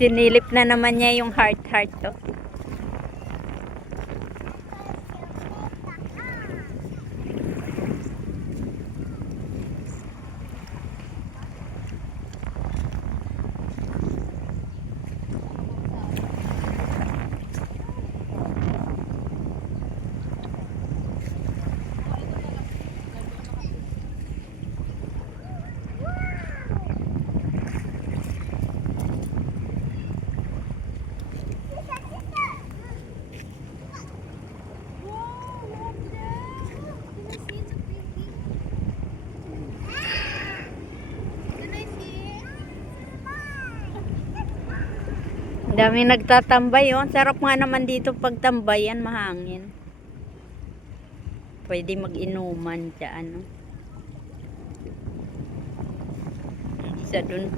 Sinilip na naman niya yung heart to. Dami nagtatambay, oh. Sarap nga naman dito pag tambayan, mahangin. Pwede mag-inuman dyan, no? Isa dun.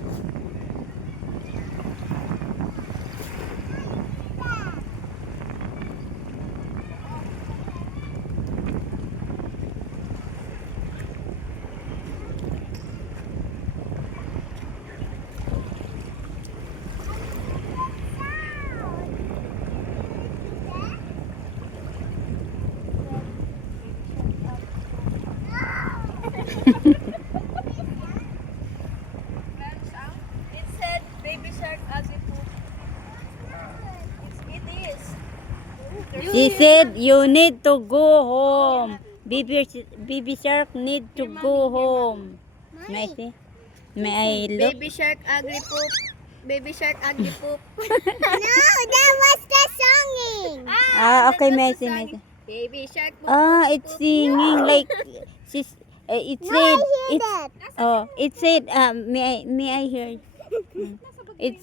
It said baby shark ugly poop. It is. She said you need to go home. Baby shark need to go home. May I see? May I look? Baby shark ugly poop. Baby shark ugly poop. No, that was the songing. Okay, may I see, may I see. Baby shark poop. It's singing like she's. It No, said I hear it's. that. Oh, it said. May I hear? It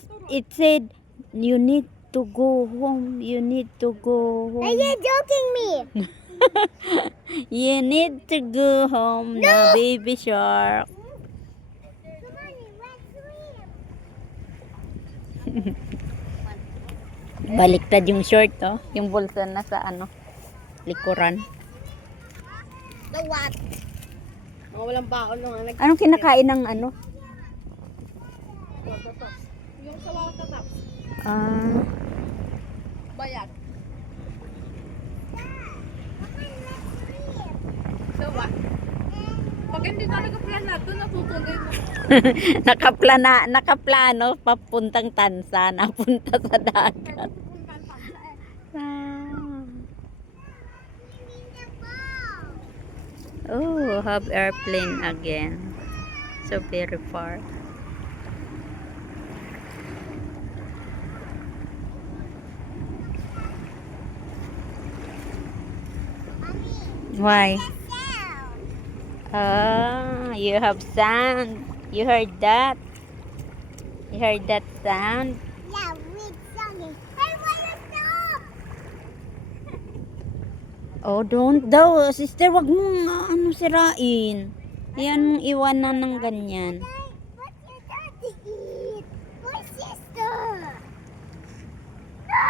said you need to go home. You need to go Are home. you joking me? You need to go home now, baby shark. Come on, let's swim. Baliktad yung short, oh. Yung bulsa na sa likuran. The what? Mga walang baon lang. Anong kinakain ng Yung sa water tops. Bayag. So what? Pag hindi talaga plan doon natutuloy mo. nakaplano papuntang tansa, napunta sa dagat. Oh, have airplane again. So very far. Why? You have sound. You heard that? You heard that sound? Yeah, we're singing. I wanna stop. Oh, don't daw. Sister, wag mong sirain. Yan mong iwanan ng ganyan. What you got to eat? My sister. No.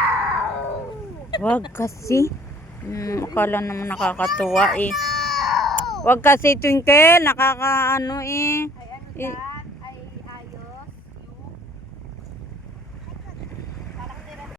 Wag kasi. Akala naman nakakatuwa eh. Wag kasi, Twinkle. Nakakaano eh. Ay ano